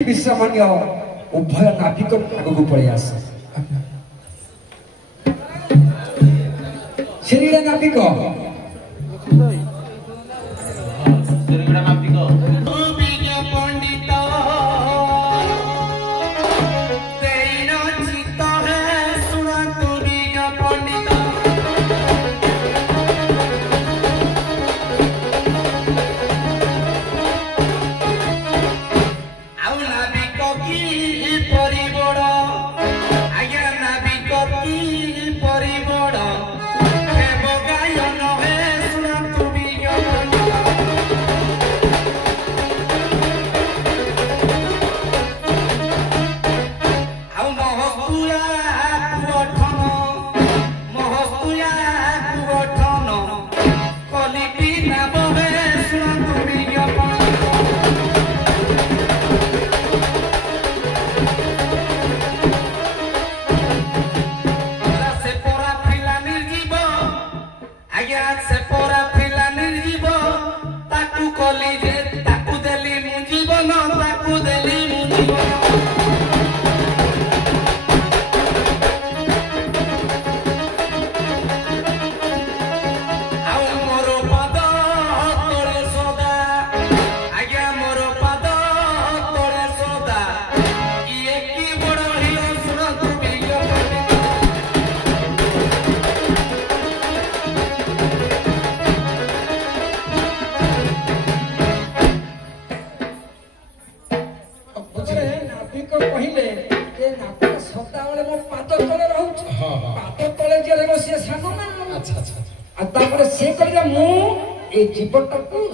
विश्वमान्य उभय नाविक आगू पड़े आस श्रीड़ा नाविक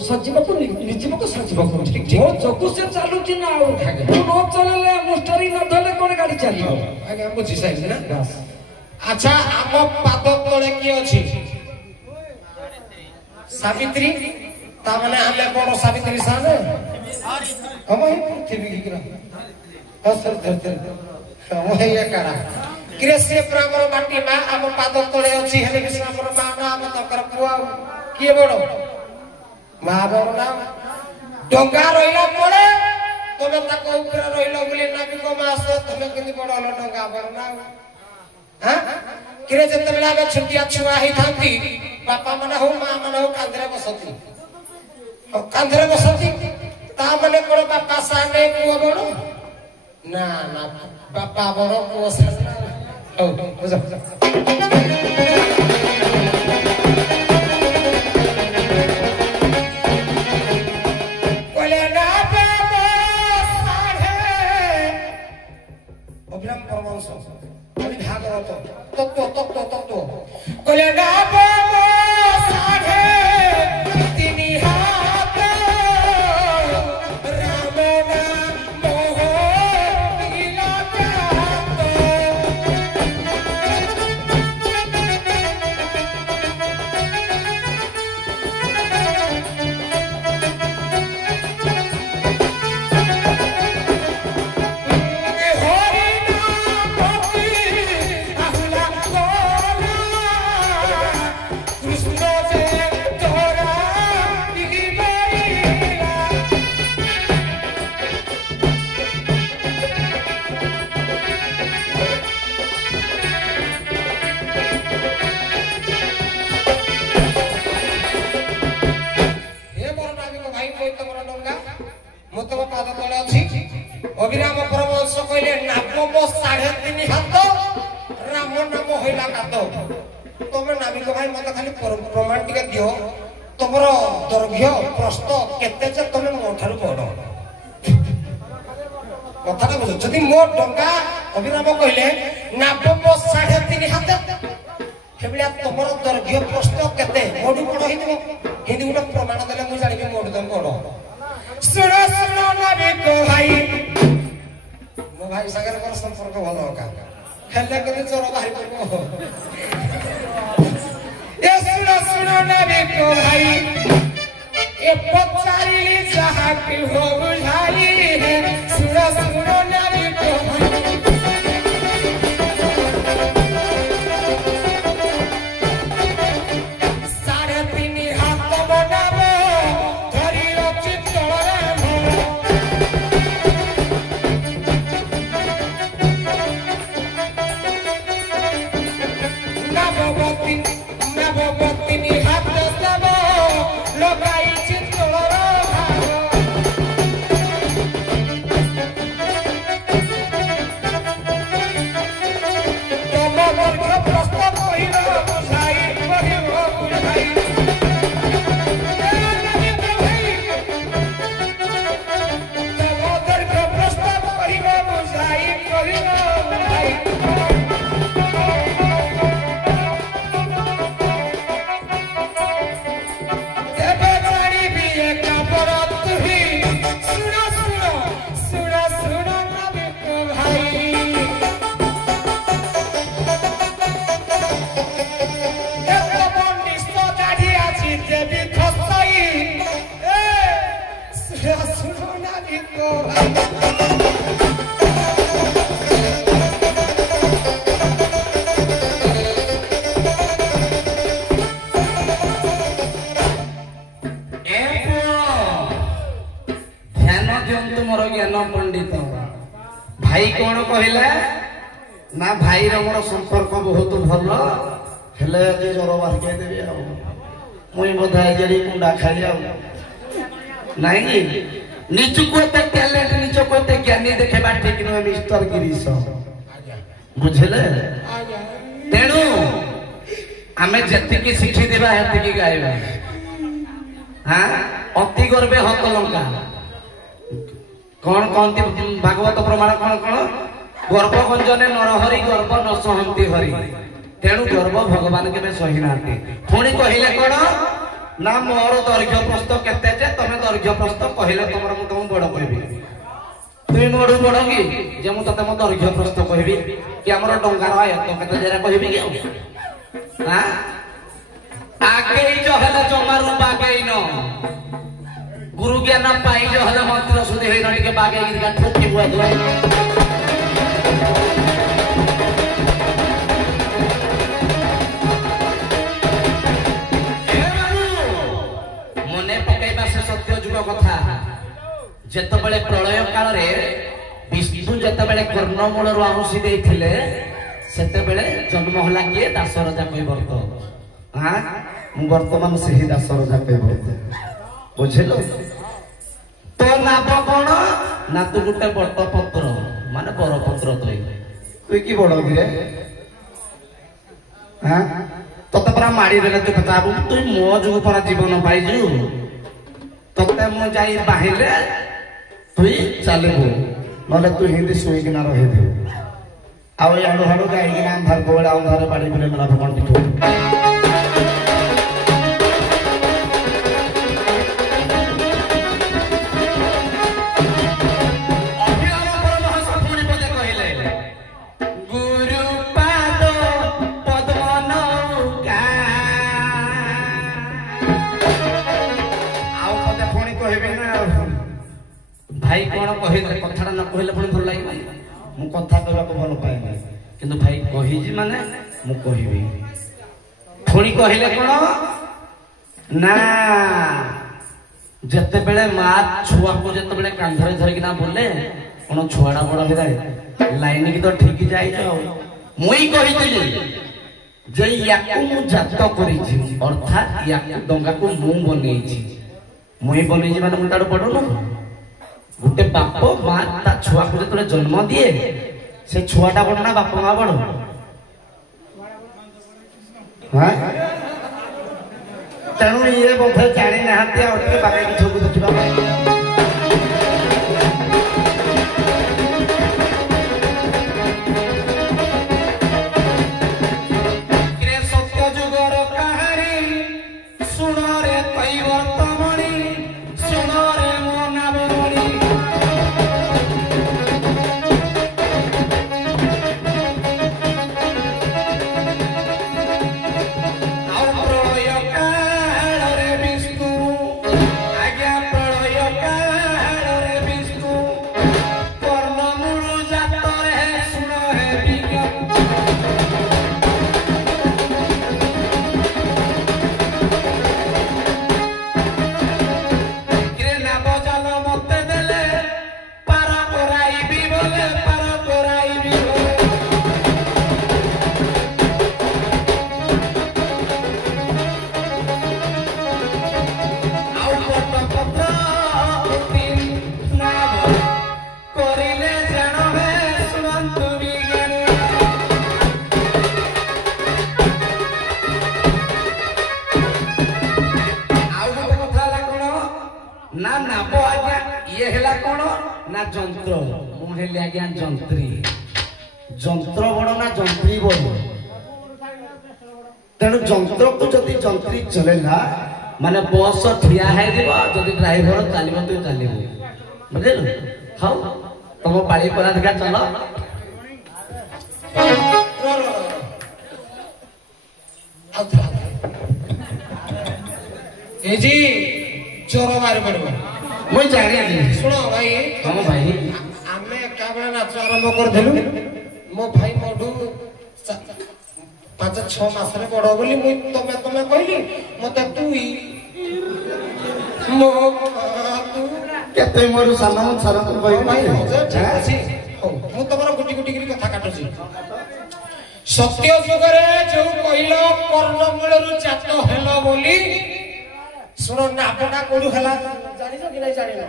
सजीव को निर्जीव को सजीव को मो चकु से चालुची ना आउ नो चलेले मुस्टरी न धले कोन गाड़ी चली आगे हम बुझी साइज ना अच्छा हम पाद तळे की अछि सावित्री ता माने हले बड़ सावित्री साने हम ही पृथ्वी की ग्रह असर धरते हम हे एकरा कृष्ण प्रेमर माटी मा हम पाद तळे अछि हेले कि हमर मा ना हम तकर पुआ की बड़ महाबरना डंगा रहिला पड़े तमे ताको ऊपर रहिलो बोली नाविक मास तमे किंदी बडलो डंगा बरना हां किरे जते बेला बे छुटिया छुआ ही थांती बापा माने हो मां माने हो कांधरे बसती हो कांधरे बसती ता माने कोन बापा साने पुओ बडो ना ना बापा बडो पुओ साने हो बुझा अभिराम परमहंस कहले नाम 3.5 हाथ राम नाम होइला कातो तमे नाविक भाई मत खाली प्रमाण टिके दियो तमरो दैर्घ्य प्रस्थ केते जे तमे मोठारु बड कथाटा बुझ जदि मो डंगा अभिराम कहले नाम 3.5 हाथ हेबलिया तमरो दैर्घ्य प्रस्थ केते मोडु बड हिदिबो हिंदी गुटा प्रमाण देले मु जानि मोडु दम बड सुनो सुनो नाविक भाई मो भाई सागर पर संपर्क भलो का खेले के चोर बाहर पड़ो ए सुनो सुनो नाविक भाई ए पचारिली जहां की हो बुझाई है सुनो सुनो नाविक भाई पंडित भाई कौन कहला ना भाई मोर संपर्क बहुत भल हेले जर बारके देवी मुई बोधा जड़ी कुंडा खाई नहीं निजको एते टैलेंट निजको एते ज्ञानी देखेबा ठीक न मिस्टर गिरीश बुझले तेणु आमे जतिकी शिक्षी देबा हेतिकी गायबा हाँ अति गर्वे हत लंका कौन कहती भागवत प्रमाण कौन कौन गर्भ गंजने नरहरि गर्भ न सहंती हरि तेणु गर्भ भगवान के सही ना पुणी कहले कौन ना मोर दैर्घ्य प्रस्थ केते जे तमे दैर्घ्य प्रस्थ कहले तुम तुम बड़ कहबी तुम मोडू बड़ कि जे मु तते मो दैर्घ्य प्रस्थ कहबी कि हमर डंगार आयत केते जरा कहबी कि हां आगे जो हला जमारू बागेई न गुरु ज्ञान पाई जो हला मंत्र सुधे होई न के बागेई गिर का ठोकी बुआ दो मने पकेबा से सत्य जुग कथा जेते बेले प्रलय काल रे विष्णु जेते बेले कर्णमूल रु आहुषि देथिले सेते बेले जन्म होला किए दासरजा कैवर्त हां मु वर्तमान से ही दासरजा कैवर्त बुझिलो तो नाम कोन ना तू गुटे बट पत्र माने बर पत्र तू की बड़ गिरे हां तते परा माडी देले तू बताबू तू मो जुग परा जीवन पाइजु तते मु जाई बाहिले तू चलेबू नले तू हिंदी सोई कि ना रहे दे आउ याडू हाडू गाई कि नाम धर गोळा अंधार बाडी बिले मला भगवान टिको भाई कौन कहि कथा न कहले पुणी भल लागे मु कथा कहबा को भल पाए ना किंतु भाई कहि जी माने मु कहिबी पुणी कहले कोन ना जते बेले मा छुआ को जते बेले कांधरे धरि कि ना बोले कोन छुआडा बड़ हे जाय लाइन की तो ठीक जाय जाओ मुई कहितली जे याकू मु जात करि छी अर्थात याकू डंगा को मु बनै छी मुई बनै छी माने मु तार पडो न गोटे बाप मां ता छुआ को जतले जन्म दिए से छुआटा बड़ ना बाप मां बड़ हां तेणु ये बोधे जानी नहाते और के बाके की छुगु देखिबा क्रे सत्य जुगर कहानी सुनो रे कैवर्तमणि सुनो रे मोना बमणि ना नाब आज्ञा ये हेला कोन ना जंत्र मु हेले आज्ञा जंत्री जंत्र बड़ ना जंत्री बड़ तेणु जंत्र को जदि जंत्री चलेला माने बस ठिया है दिबो जदि ड्राइवर चलिबो तो चलिबो बुझिल हाउ तुम पाली परा देखा चलो ए जी चोर मार पड़ो मुई जाने सुनो भाई हां भाई आमे का बेला नाच आरंभ कर देलु मो भाई मोडू 5-6 मास रे बड़ बोली मुई तमे कहली मते तू ମୋ କେତେ ମୋର ସାନ ଛାର ଭାଇ ଠିକ ଅଛି ମୁଁ ତମର ଗୁଟି ଗୁଟି କରି କଥା କାଟୁଛି ସତ୍ୟ ଯୁଗରେ ଯୋଉ କହିଲ କର୍ଣ୍ଣମୂଳରୁ ଜାତ ହେଲ ବୋଲି ଶୁଣ ନାପଟା କୋଉଠୁ ହେଲା ଜାଣିଛ କି ନାଇଁ ଜାଣିନ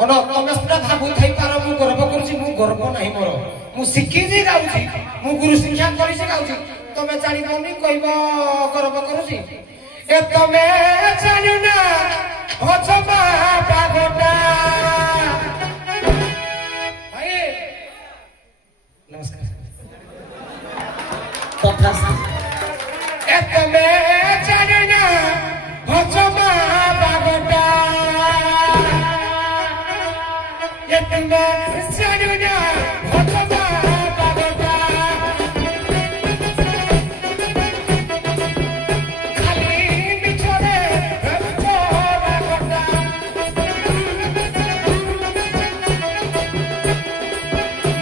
ତମେ ସେଟା ଭାବୁଥାଇ ପାର ମୁଁ ଗର୍ବ କରୁଛି ମୁଁ ଗର୍ବ ନାହିଁ ମୋର ମୁଁ ଶିଖିଛି ଗାଉଛି ମୁଁ ଗୁରୁ ଶିକ୍ଷା କରିଛି ଗାଉଛି ତମେ ଜାଣିବନି କହିବ ଗର୍ବ କରୁଛି ଏ ତମେ ଜାଣୁନା ଅଜମା ପାଗଟା ଭାଇ ନମସ୍କାର ଏ ତମେ ଜାଣୁନା ଅଜମା ପାଗଟା ଏ ତମେ ଜାଣୁନା ଅଜମା ପାଗଟା ଖାଲି ମିଛରେ ପାଗଟା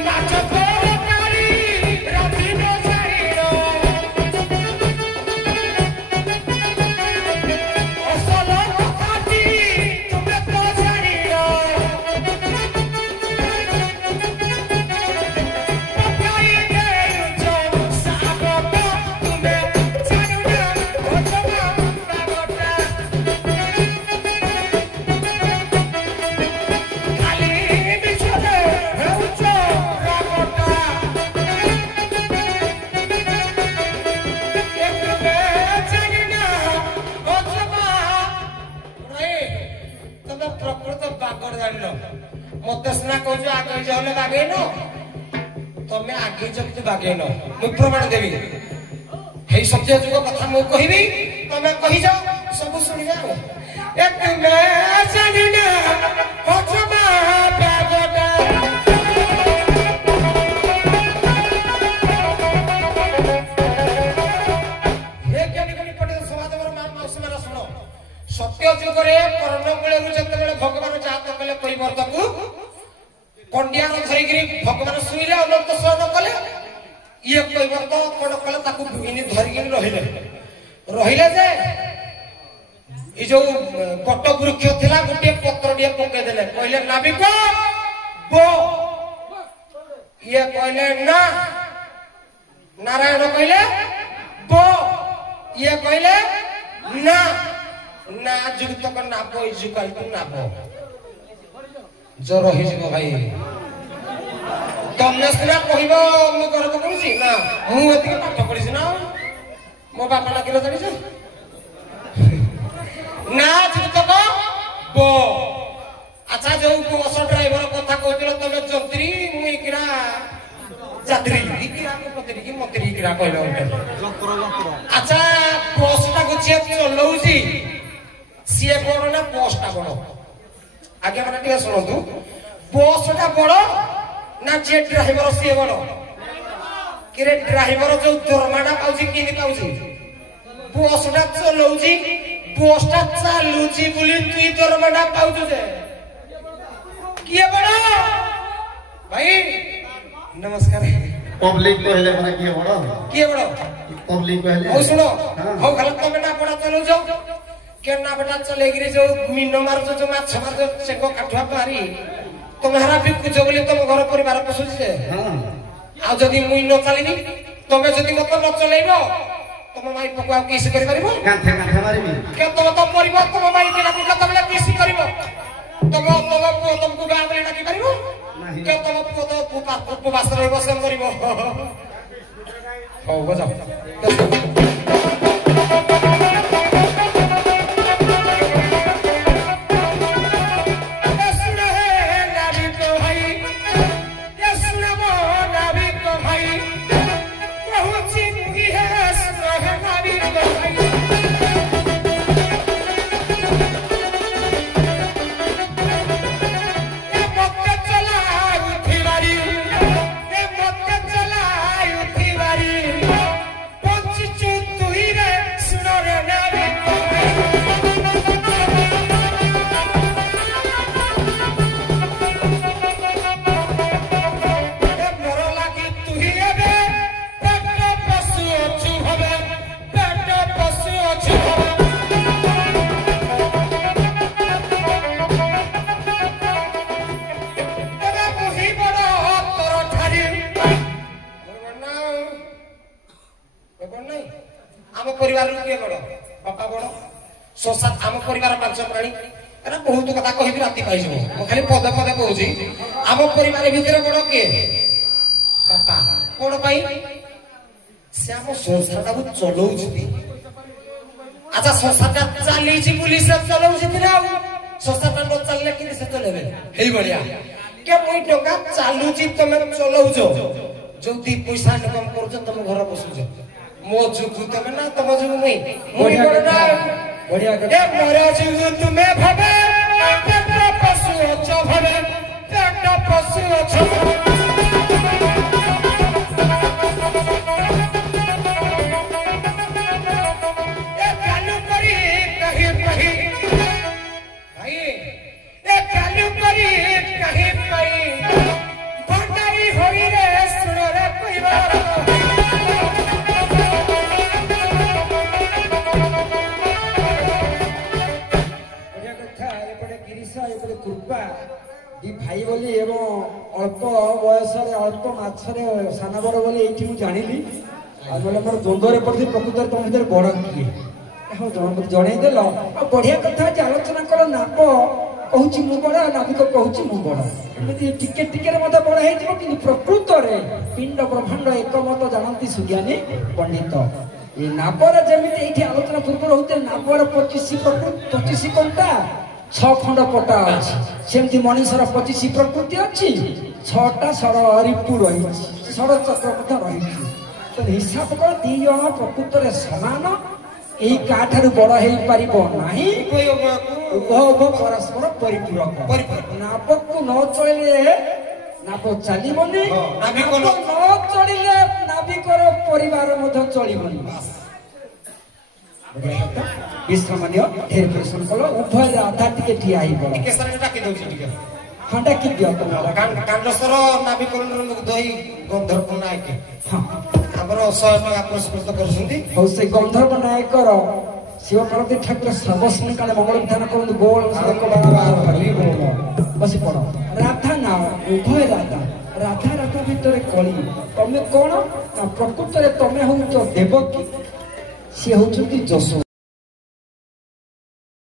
ନାଚ ତରକାରୀ ରାତି ନ ଛାଡ଼ିର ଅସଲ କଥାଟି ତୁମେ ତ ଜାଣିର ପକାଇ ଦେଉଛ ସାଗର ତୁମେ ଜାଣୁନା ଅଜମା ପାଗଟା ଖାଲି ମିଛରେ ହେଉଛ ରାଗଟା ଏ ତୁମେ ଜାଣିନା ଅଜମା ତମେ ପ୍ରକୃତ ବାଗର ଜାଣିଲ ମତେ ସିନା କହୁଛ ଆଗେଇଛ ହେଲେ ବାଗେଇନ ତମେ ଆଗେଇଛ କିନ୍ତୁ ବାଗେଇନ ମୁଁ ପ୍ରମାଣ ଦେବି ହେଇ ସତ୍ୟ ଯୁଗ କଥା ମୁଁ କହିବି ତମେ କହିଛ ସବୁ ଶୁଣିବା ଆଉ ଏ ତୁମେ ଜାଣିନା ଅଜମା ପାଗଟା ହେ ଜ୍ଞାନୀ ଗୁଣୀ ପଣ୍ଡିତ ସମାଜର ମାଉସୀ ମାନେ ଶୁଣ ସତ୍ୟ ଯୁଗରେ କର୍ଣ୍ଣମୂଳରୁ ଯେତେବେଳେ ଭଗବାନ ଜାତ କଲେ କୈବର୍ତ୍ତକୁ କଣ୍ଡିଆର ଧରିକିରି ଭଗବାନ ଶୁଇଲେ ଅନନ୍ତ ଶୟନ କଲେ ଇଏ କୈବର୍ତ୍ତ କଣ କଲେ ତାକୁ ଧରିକିରି ରହିଲେ ଯେ ଏ ଯୋଉ ବଟ ବୃକ୍ଷ ଥିଲା ଗୋଟିଏ ପତ୍ରଟିଏ ପକେଇଦେଲେ କହିଲେ ନାବିକ ବୋ ଇଏ କହିଲେ ନା ନାରାୟଣ କହିଲେ ବୋ ଇଏ କହିଲେ ନା ନା ଯୁକ୍ତକ ନାବ ଯୁଗାଇକୁ ନାବ ଜର ହେଇଯିବ ଭାଇ ତମେ ସିନା କହିବ ମୁଁ ଗର୍ବ କରୁଛି ନା ମୁଁ ଏତିକି ପାଠ ପଢିଛି ନା ମୋ ବାପା ନା କିଲୋ ଜାଣିଛ ନା ଯୁକ୍ତକ ବୋ ଆଚ୍ଛା ଯୋଉ ବସ ଡ୍ରାଇଭର କଥା କହୁଥିଲ ତମେ ଯନ୍ତ୍ରୀ ମୁଁ କିରା ଯାତ୍ରୀ ମନ୍ତ୍ରୀ କିରା କହିଲ ଆଚ୍ଛା ବସ୍ ଟାକୁ ଯିଏ ଚଲଉଛି ସିଏ ବଡ ନା ବସ୍ ଟା ବଡ ଆଜ୍ଞା ମାନେ ଟିକେ ଶୁଣନ୍ତୁ ବସ୍ ଟା ବଡ ନା ଯିଏ ଡ୍ରାଇଭର ସିଏ ବଡ କିରେ ଡ୍ରାଇଭର ଯୋଉ ଦରମାଟା ପାଉଛି କେମିତି ପାଉଛି ବସ୍ ଟା ଚଲଉଛି ବସ୍ ଟା ଚାଲୁଛି ବୋଲି ତୁଇ ଦରମାଟା ପାଉଛୁ ଯେ କିଏ ବଡ ଭାଇ ନମସ୍କାର ପବ୍ଲିକ କହିଲେ ମାନେ କିଏ ବଡ ପବ୍ଲିକ କହିଲେ ହଉ ଶୁଣ ହଉ ଖାଲି ତମେ ନା ବଡ ଚଲଉଛ କେନା ବେଟା ଚଲେଇକିରି ଯୋଉ ମିନ ମାରୁଛ ଯୋଉ ମାଛ ମାରୁଛ ଚେକ କାଠୁଆ ପାରି ତମେ ହାରା ବିକୁଛ ବୋଲି ତମ ଘର ପରିବାର ପୋଷୁଛି ଯେ ଆଉ ଯଦି ମୁଇଁ ନ ଚାଲିବି ତମେ ଯଦି ମତେ ନ ଚଲେଇବ ତମ ମାଇ ପକୁ ଆଉ କିସି କରିପାରିବ ତମେ ତ ମରିବ ତମ ମାଇ କେତେବେଳେ କିସି କରିବ ତମ ପୁଅ ତମକୁ ଗାଁ ବେଳେ ଡାକି ପାରିବ ତମ ପୁଅ ତ ଉପବାସ ରହିବ ସେ ମରିବ ହଉ ବଜାଅ ଆମ ପରିବାରରୁ କିଏ ବଡ? ବାପା ବଡ। ଶଶା ଆମ ପରିବାର 5 ପ୍ରାଣୀ। ଏରା ବହୁତ କଥା କହିବି ରାତି ପାଇଯିବ। ମୁଁ ଖାଲି ପଦେ ପଦେ କହୁଛି। ଆମ ପରିବାର ଭିତରେ ବଡ କିଏ? ବାପା। କଣ ପାଇଁ? ସେ ଆମ ସଂସାରଟାକୁ ଚଲଉଛନ୍ତି। ଆଚ୍ଛା ସଂସାରଟା ଚାଲିଛି ବୋଲି ସେ ଚଲଉଛନ୍ତି ନା ଆଉ ସଂସାରଟା ନ ଚାଲିଲେ କେମିତି ସେ ଚଲେଇବେ? ହେଇଭଳିଆ କେ ମୁଇଁ ଟଙ୍କା ଚାଲୁଛି ତମେ ଚଲଉଛ। ଯୋଉ 2 ପଇସା ଇନକମ କରୁଛ ତମେ ଘର ବସୁଛ। ମୋ ଯୁଗ ତମେ ନା ତମ ଯୁଗ ମୁଇଁ ବଡ ନା ବଢିଆ ଏ ମୋର ଯୁଗ ତୁମେ ଭାବେ ପେଟ ପଶୁ ଅଛ ଭାବେ ପେଟ ପଶୁ ଅଛ କୃପା ଦି ଭାଇ ବୋଲି ଏବଂ ଅଳ୍ପ ବୟସରେ ଅଳ୍ପ ମାଛରେ ସାନ ବଡ ବୋଲି ଏଇଠି ମୁଁ ଜାଣିଲି। ଆଉ ବୋଲେ ମୋର ଦ୍ୱନ୍ଦ୍ୱରେ ପଡିଛି ପ୍ରକୃତରେ ତମ ଭିତରେ ବଡ କିଏ ଜଣେଇଦେଲ। ଆଉ ବଢିଆ କଥା ଅଛି ଆଲୋଚନା କର। ନାପ କହୁଛି ମୁଁ ବଡ ଆଉ ନାବିକ କହୁଛି ମୁଁ ବଡ। ଏମିତି ଟିକେ ଟିକେରେ ମତେ ବଡ ହେଇଯିବ କିନ୍ତୁ ପ୍ରକୃତରେ ପିଣ୍ଡ ବ୍ରହ୍ମାଣ୍ଡ ଏକମତ ଜାଣନ୍ତି ସୁଜ୍ଞାନୀ ପଣ୍ଡିତ। ଏ ନାବରେ ଯେମିତି ଏଇଠି ଆଲୋଚନା ପୂର୍ବରୁ ହଉଥିଲେ ନାବର 25 କଣ୍ଟା 6 ଖଣ୍ଡ ପଟା ଅଛି। ସେମିତି ମଣିଷର 25 ପ୍ରକୃତି ଅଛି 6ଟା ରିପୁ ରହିଛି ଷଡ଼ ଚକ୍ର ମଧ୍ୟ ରହିଛି। ତ ହିସାବ କର 2 ଜଣ ପ୍ରକୃତରେ ସମାନ। ଏହି କାଠାରୁ ବଡ ହେଇପାରିବ ନାହିଁ। ଉଭୟ ପରସ୍ପର ପରିପୂରକ। ନାବକୁ ନ ଚଳିଲେ ନାବ ଚାଲିବନି। ନାବିକ ନ ଚଳିଲେ ନାବିକର ପରିବାର ମଧ୍ୟ ଚଳିବନି। ବିଶ୍ରାମ ନିଅ ଢେର ପରିଶ୍ରମ କଲ। ଉଭୟ ଆଧା ଟିକେ ଠିଆ ହେଇଗଲ। ହଁ ଡାକି ଦିଅ କାଣ୍ଡସ୍ତର ନାବିକରଣର ମୁଗ୍ଧ ହେଇ ଗନ୍ଧର୍ବ ନାୟକ ଆମର 100 ଟଙ୍କା ପୁରସ୍କୃତ କରୁଛନ୍ତି। ହଉ ସେ ଗନ୍ଧର୍ବ ନାୟକର ଶିବ ପାର୍ବତୀ ଠାକୁର ସର୍ବସ୍ମୀ କାଳେ ମଙ୍ଗଳ ବିଧାନ କରନ୍ତୁ। ଗୋଳ ବସି ପଡ। ରାଧା ନା ଉଭୟ ରାଧା ରାଧା ରାଧା ଭିତରେ କଳି। ତମେ କଣ ନା ପ୍ରକୃତରେ ତମେ ହଉଛ ଦେବକୀ ସିଏ ହଉଛନ୍ତି ଯଶୋ।